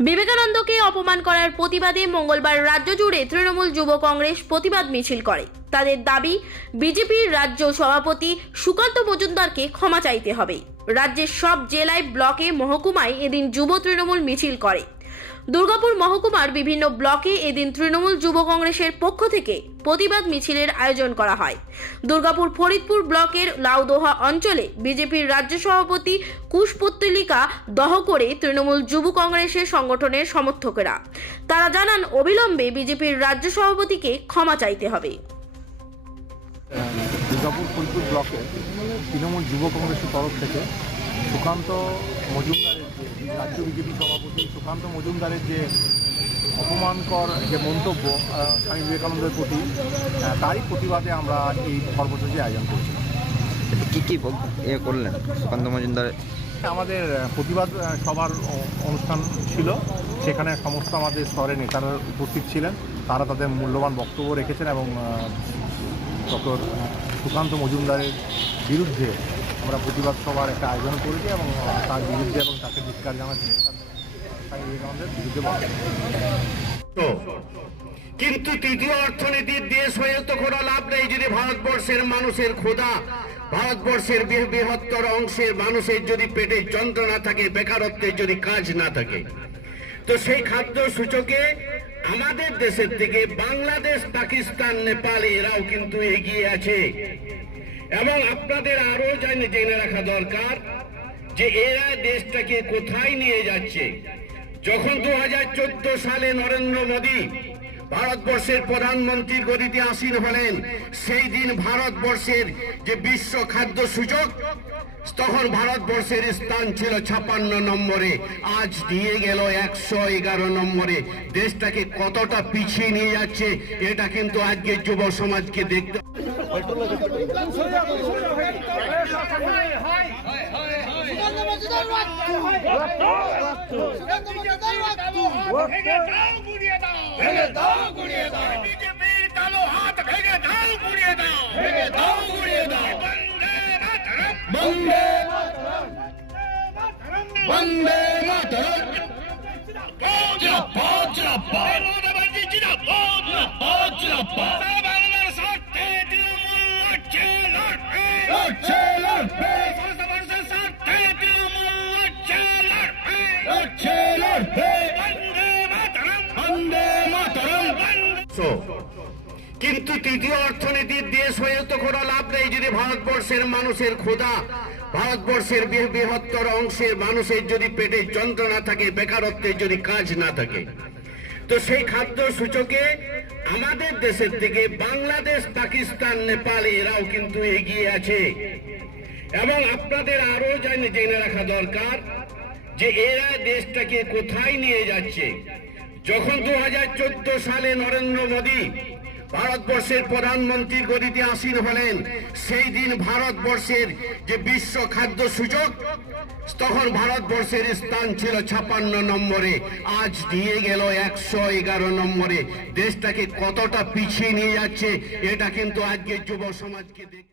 বিবেকানন্দকে অপমান করার প্রতিবাদে মঙ্গলবার রাজ্য জুড়ে তৃণমূল যুব কংগ্রেস প্রতিবাদ মিছিল করে। তাদের দাবি বিজেপির রাজ্য সভাপতি সুকান্ত মজুমদারকে ক্ষমা চাইতে হবে। রাজ্যের সব জেলায় ব্লকে মহকুমায় এদিন যুব তৃণমূল মিছিল করে। দুর্গাপুর মহকুমার বিভিন্ন ব্লকে এদিন তৃণমূল যুব কংগ্রেসের পক্ষ থেকে প্রতিবাদ মিছিলের আয়োজন করা হয়। দুর্গাপুর ফরিদপুর ব্লকের লাউদোহা অঞ্চলে বিজেপির রাজ্য সভাপতি কুশপুত্তলিকা দহ করে তৃণমূল যুব কংগ্রেসের সংগঠনের সমর্থকেরা। তারা জানান, অবিলম্বে বিজেপির রাজ্য সভাপতিকে ক্ষমা চাইতে হবে। দুর্গাপুর ফুলপুর ব্লকে তৃণমূল যুব কংগ্রেসের তরফ থেকে সুকান্ত মজুমদারের যে রাজ্য বিজেপি সভাপতি সুকান্ত মজুমদারের যে অপমানকর যে মন্তব্য স্বামী বিবেকানন্দের প্রতি তারই প্রতিবাদে আমরা এই কর্মসূচি আয়োজন করেছিলাম। কী কী ইয়ে করলেন সুকান্ত মজুমদারের আমাদের প্রতিবাদ সভার অনুষ্ঠান ছিল। সেখানে সমস্ত আমাদের স্তরের নেতারা উপস্থিত ছিলেন। তারা তাদের মূল্যবান বক্তব্য রেখেছেন এবং ডক্টর সুকান্ত মজুমদারের বিরুদ্ধে আমরা প্রতিবাদ সভার একটা আয়োজন করেছি এবং তার বিরুদ্ধে এবং তাকে ধিক্কার জানাচ্ছি। কিন্তু তৃতীয় অর্থনীতির দেশ হয়ে তো কোনো লাভ নেই যদি ভারতবর্ষের মানুষের ক্ষুধা, ভারতবর্ষের বৃহত্তর অংশের মানুষের যদি পেটে যন্ত্রণা থাকে বেকারত্বের যদি কাজ না থাকে। তো সেই খাদ্য সূচকে আমাদের দেশের থেকে বাংলাদেশ, পাকিস্তান, নেপাল, এরাও কিন্তু এগিয়ে আছে। এবং আপনাদের আরও জানে জেনে রাখা দরকার যে এরা দেশটাকে কোথায় নিয়ে যাচ্ছে। যখন দু হাজার চোদ্দ সালে নরেন্দ্র মোদী ভারতবর্ষের প্রধানমন্ত্রীর গদিতে আসীন হলেন, সেই দিন ভারতবর্ষের যে বিশ্ব খাদ্য সূচক, তখন ভারতবর্ষের স্থান ছিল ছাপান্ন নম্বরে। আজ দিয়ে গেল একশো এগারো নম্বরে। দেশটাকে কতটা পিছিয়ে নিয়ে যাচ্ছে, এটা কিন্তু আজকে যুব সমাজকে দেখতে বন্দে মাতরম বন্দে মাতরম বন্দে মাতরম বজ্রপা কিন্তু তৃতীয় অর্থনীতির দেশ হয়ে তো কোনো লাভ নেই যদি ভারতবর্ষের মানুষের ক্ষুধা, ভারতবর্ষের বৃহত্তর অংশের মানুষের যদি পেটে যন্ত্রণা থাকে, বেকারত্বের যদি কাজ না থাকে। তো সেই খাদ্য সূচকে আমাদের দেশের থেকে বাংলাদেশ, পাকিস্তান, নেপাল এরাও কিন্তু এগিয়ে আছে। এবং আপনাদের আরও জানে জেনে রাখা দরকার যে এরা দেশটাকে কোথায় নিয়ে যাচ্ছে। যখন দু সালে নরেন্দ্র মোদী ভারতবর্ষের প্রধানমন্ত্রীর গদিতে আসীন হলেন, সেই দিন ভারতবর্ষের যে বিশ্ব খাদ্য সূচক, তখন ভারতবর্ষের স্থান ছিল ছাপান্ন নম্বরে। আজ দিয়ে গেল একশো এগারো নম্বরে। দেশটাকে কতটা পিছিয়ে নিয়ে যাচ্ছে, এটা কিন্তু আজকে যুব সমাজকে দেখ